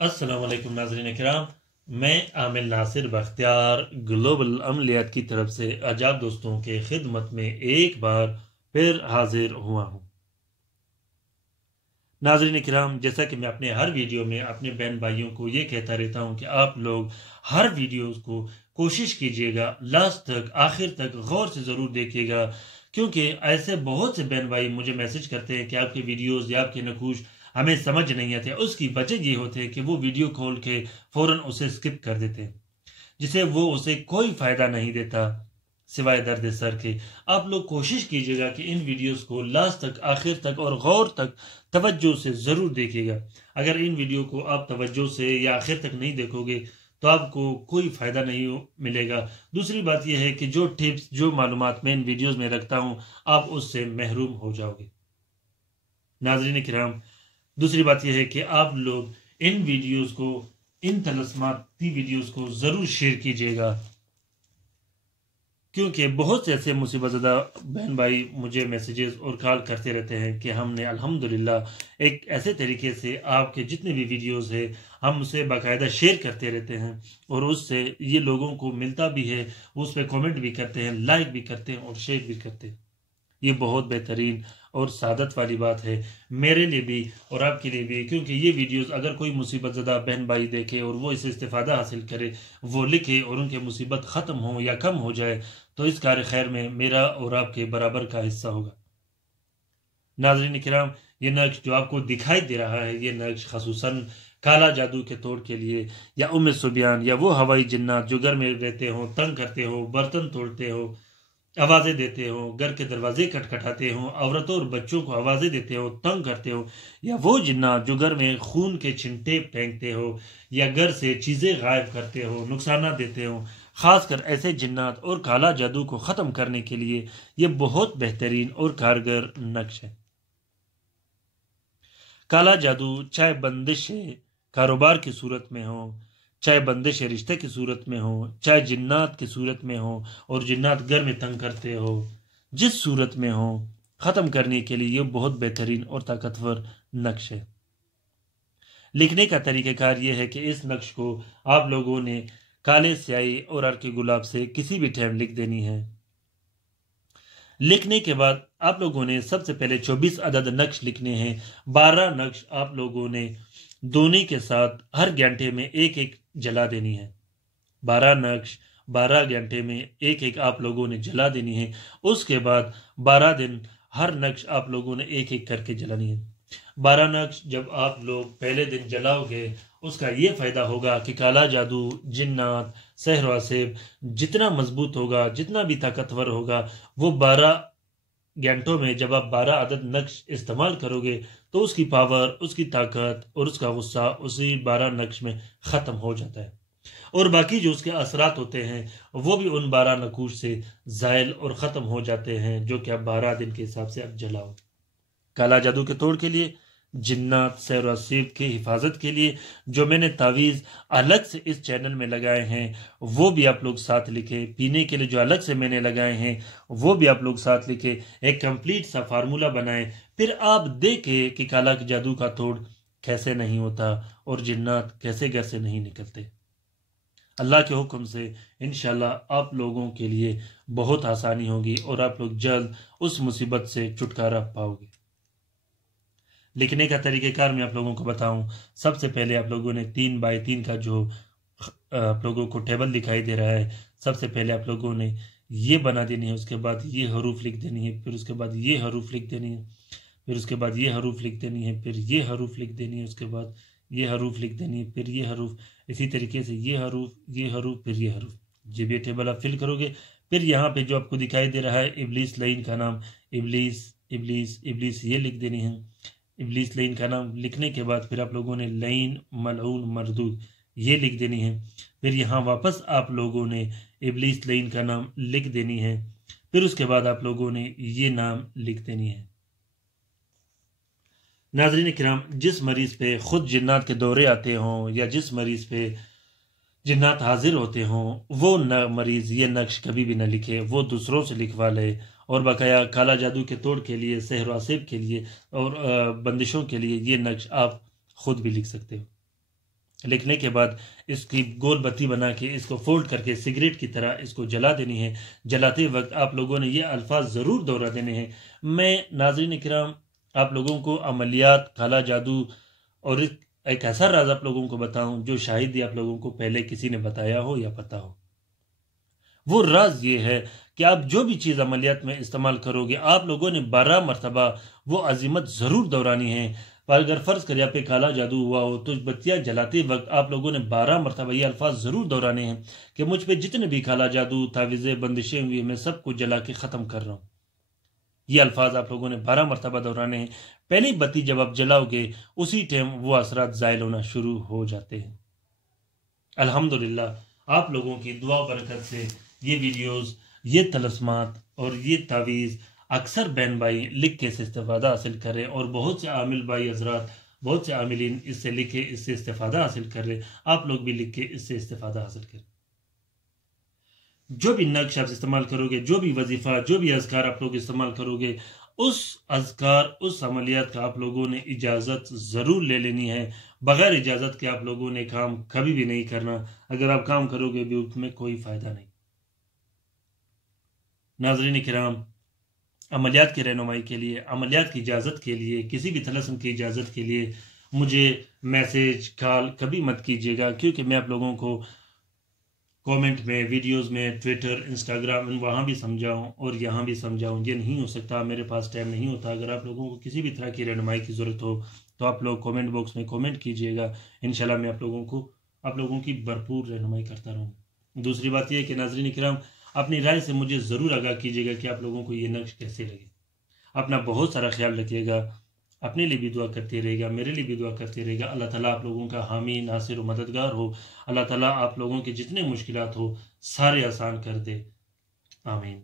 अस्सलाम वालेकुम नाज़रीन इकराम, मैं आमिर नासिर बख्तियार ग्लोबल अमलियात की तरफ से आजाद दोस्तों के खिदमत में एक बार फिर हाजिर हुआ हूँ। नाज़रीन इकराम, जैसा कि मैं अपने हर वीडियो में अपने बहन भाइयों को ये कहता रहता हूँ कि आप लोग हर वीडियो को कोशिश कीजिएगा लास्ट तक आखिर तक गौर से ज़रूर देखिएगा, क्योंकि ऐसे बहुत से बहन भाई मुझे मैसेज करते हैं कि आपके वीडियोस या आपके नकूश हमें समझ नहीं आते। उसकी वजह ये होती है कि वो वीडियो खोल के फौरन उसे स्किप कर देते हैं, जिसे वो उसे कोई फायदा नहीं देता सिवाय दर्द सर के। आप लोग कोशिश कीजिएगा कि इन वीडियोस को लास्ट तक आखिर तक और गौर तक तवज्जो से ज़रूर देखिएगा। अगर इन वीडियो को आप तवज्जो से या आखिर तक नहीं देखोगे तो आपको कोई फ़ायदा नहीं मिलेगा। दूसरी बात यह है कि जो टिप्स जो मालूमात मैं इन वीडियोस में रखता हूँ आप उससे महरूम हो जाओगे। नाज़रीन किराम, दूसरी बात यह है कि आप लोग इन वीडियोस को, इन तलस्माती वीडियोस को ज़रूर शेयर कीजिएगा, क्योंकि बहुत से ऐसे मुसीबत ज़दा बहन भाई मुझे मैसेजेस और कॉल करते रहते हैं कि हमने अल्हम्दुलिल्लाह एक ऐसे तरीके से आपके जितने भी वीडियोस हैं हम उसे बाकायदा शेयर करते रहते हैं और उससे ये लोगों को मिलता भी है, उस पर कमेंट भी करते हैं, लाइक भी करते हैं और शेयर भी करते हैं। ये बहुत बेहतरीन और सादत वाली बात है मेरे लिए भी और आपके लिए भी, क्योंकि ये वीडियोस अगर कोई मुसीबत ज़दा बहन भाई देखे और वो इससे इस्तेफादा हासिल करे, वो लिखे और उनके मुसीबत ख़त्म हो या कम हो जाए, तो इस कार्य खैर में मेरा और आपके बराबर का हिस्सा होगा। नाज़रीन किराम, ये नक्श जो आपको दिखाई दे रहा है, ये नक्श खसूसन काला जादू के तोड़ के लिए या उम्मे सुबियान या वो हवाई जिन्नात जो घर में रहते हो, तंग करते हो, बर्तन तोड़ते हो, आवाज़ें देते हो, घर के दरवाजे खटखटाते हो, औरतों और बच्चों को आवाज़ें देते हो, तंग करते हो, या वो जिन्नात जो घर में खून के छिंटे फेंकते हो या घर से चीज़ें गायब करते हो, नुकसान देते हो, ख़ासकर ऐसे जिन्नात और काला जादू को ख़त्म करने के लिए ये बहुत बेहतरीन और कारगर नक्श है। काला जादू चाहे बंदिश कारोबार की सूरत में हो, चाहे बंदिश रिश्ते की सूरत में हो, चाहे जिन्नात की सूरत में हो और जिन्नात घर में तंग करते हो, जिस सूरत में हो, ख़त्म करने के लिए ये बहुत बेहतरीन और ताकतवर नक्श है। लिखने का तरीक़ाकार ये है कि इस नक्श को आप लोगों ने काले स्याही और अर्की गुलाब से किसी भी टाइम लिख देनी है। लिखने के बाद आप लोगों ने सबसे पहले 24 अदद नक्श लिखने हैं। 12 नक्श आप लोगों ने दोने के साथ हर घंटे में एक एक जला देनी है। 12 नक्श 12 घंटे में एक एक आप लोगों ने जला देनी है। उसके बाद 12 दिन हर नक्श आप लोगों ने एक एक करके जलानी है। 12 नक्श जब आप लोग पहले दिन जलाओगे उसका ये फ़ायदा होगा कि काला जादू, जिन्नात, सहर वासेब जितना मजबूत होगा, जितना भी ताकतवर होगा, वो 12 घंटों में जब आप 12 अदद नक्श इस्तेमाल करोगे तो उसकी पावर, उसकी ताकत और उसका गुस्सा उसी 12 नक्श में ख़त्म हो जाता है और बाकी जो उसके असरात होते हैं वो भी उन 12 नकूश से ज़ायल और ख़त्म हो जाते हैं, जो कि आप 12 दिन के हिसाब से आप जलाओ। काला जादू के तोड़ के लिए, जिन्नात, सहर वासेब की हिफाजत के लिए जो मैंने तावीज़ अलग से इस चैनल में लगाए हैं वो भी आप लोग साथ लिखे। पीने के लिए जो अलग से मैंने लगाए हैं वो भी आप लोग साथ लिखे। एक कंप्लीट सा फार्मूला बनाएं, फिर आप देखें कि काला जादू का तोड़ कैसे नहीं होता और जिन्नात कैसे घर से नहीं निकलते। अल्लाह के हुक्म से इंशाल्लाह आप लोगों के लिए बहुत आसानी होगी और आप लोग जल्द उस मुसीबत से छुटकारा पाओगे। लिखने का तरीक़ेकार मैं आप लोगों को बताऊं। सबसे पहले आप लोगों ने 3 बाई 3 का जो आप लोगों को टेबल दिखाई दे रहा है, सबसे पहले आप लोगों ने ये बना देनी है। उसके बाद ये हरूफ लिख देनी है, फिर उसके बाद ये हरूफ लिख देनी है, फिर उसके बाद ये हरूफ लिख देनी है, फिर ये हरूफ लिख देनी है, उसके बाद ये हरूफ लिख देनी है, फिर ये हरूफ, इसी तरीके से ये हरूफ, ये हरूफ, फिर ये हरूफ। जब ये टेबल आप फिल करोगे फिर यहाँ पे जो आपको दिखाई दे रहा है इबलीस लाइन का नाम, इबलीस इबलीस इबलीस ये लिख देनी है। इबलीस लाइन का नाम लिखने के बाद फिर आप लोगों ने लाइन मलऊन मरदूद ये लिख देनी है। फिर यहाँ वापस आप लोगों ने इबलीस लाइन का नाम लिख देनी है। फिर उसके बाद आप लोगों ने ये नाम लिख देनी है। नाज़रीन किराम, जिस मरीज़ पे ख़ुद जिन्नात के दौरे आते हों या जिस मरीज़ पे जिन्नात हाजिर होते हों वो मरीज़ ये नक्श कभी भी न लिखे, वो दूसरों से लिखवा ले और बकाया काला जादू के तोड़ के लिए, सहर वासेब के लिए और बंदिशों के लिए ये नक्श आप खुद भी लिख सकते हो। لکھنے کے بعد اس کی گول بتی بنا کے اس کو فولڈ کر کے سگریٹ کی طرح اس کو جلا دینی ہے۔ جلاتے وقت آپ لوگوں نے یہ الفاظ ضرور دہرا دینے ہیں۔ میں ناظرین کرام آپ لوگوں کو عملیات، کالا جادو اور ایک ایسا راز آپ لوگوں کو بتاؤں جو شاید ہی آپ لوگوں کو پہلے کسی نے بتایا ہو یا پتا ہو۔ وہ راز یہ ہے کہ آپ جو بھی چیز عملیات میں استعمال کرو گے، آپ لوگوں نے 12 مرتبہ وہ عظمت ضرور دورانی ہے۔ پر اگر فرض کرے آپ پہ کالا جادو ہوا ہو تو بتیاں جلاتے وقت آپ لوگوں نے 12 مرتبہ یہ الفاظ ضرور دہرانے ہیں کہ مجھ پہ جتنے بھی کالا جادو، تعویذیں، بندشیں ہوئی، میں سب کو جلا کے ختم کر رہا ہوں۔ یہ الفاظ آپ لوگوں نے 12 مرتبہ دہرانے ہیں۔ پہلی بتی جب آپ جلاؤ گے اسی ٹائم وہ اثرات زائل ہونا شروع ہو جاتے ہیں۔ الحمدللہ آپ لوگوں کی دعا برکت سے یہ ویڈیوز، یہ طلسمات اور یہ تعویذ اکثر بہن بھائی لکھ کے اس سے استفادہ حاصل کر رہے، اور بہت سے عامل بھائی حضرات، بہت سے عاملین اس سے لکھ کے اس سے استفادہ حاصل کر رہے۔ آپ لوگ بھی لکھ کے اس سے استفادہ حاصل کریں۔ جو بھی نقش آپ استعمال کرو گے، جو بھی وظیفہ، جو بھی اذکار آپ لوگ استعمال کرو گے، اس اذکار، اس عملیات کا آپ لوگوں نے اجازت ضرور لے لینی ہے۔ بغیر اجازت کے آپ لوگوں نے کام کبھی بھی نہیں کرنا۔ اگر آپ کام کرو گے بھی اس میں کوئی فائدہ نہیں۔ ناظرین کرام، عملیات کی رہنمائی کے لیے، عملیات کی اجازت کے لیے، کسی بھی طلسم کی اجازت کے لیے مجھے میسیج، کال کبھی مت کیجیے گا، کیونکہ میں آپ لوگوں کو کومنٹ میں، ویڈیوز میں، ٹویٹر، انسٹاگرام، وہاں بھی سمجھاؤں اور یہاں بھی سمجھاؤں، یہ نہیں ہو سکتا، میرے پاس ٹائم نہیں ہوتا۔ اگر آپ لوگوں کو کسی بھی طرح کی رہنمائی کی ضرورت ہو تو آپ لوگ کومنٹ باکس میں کومنٹ کیجیے گا، انشاءاللہ میں آپ لوگوں کی بھرپور رہنمائی کرتا رہوں۔ دوسری بات یہ ہے کہ ناظرین کرام، اپنی رائے سے مجھے ضرور آگاہ کیجیے گا کہ آپ لوگوں کو یہ نقش کیسے لگے۔ اپنا بہت سارا خیال رکھیے گا، اپنے لیے بھی دعا کرتے رہے گا، میرے لیے بھی دعا کرتے رہے گا۔ اللہ تعالیٰ آپ لوگوں کا حامی، ناصر و مددگار ہو۔ اللہ تعالیٰ آپ لوگوں کے جتنے مشکلات ہو سارے آسان کر دے، آمین۔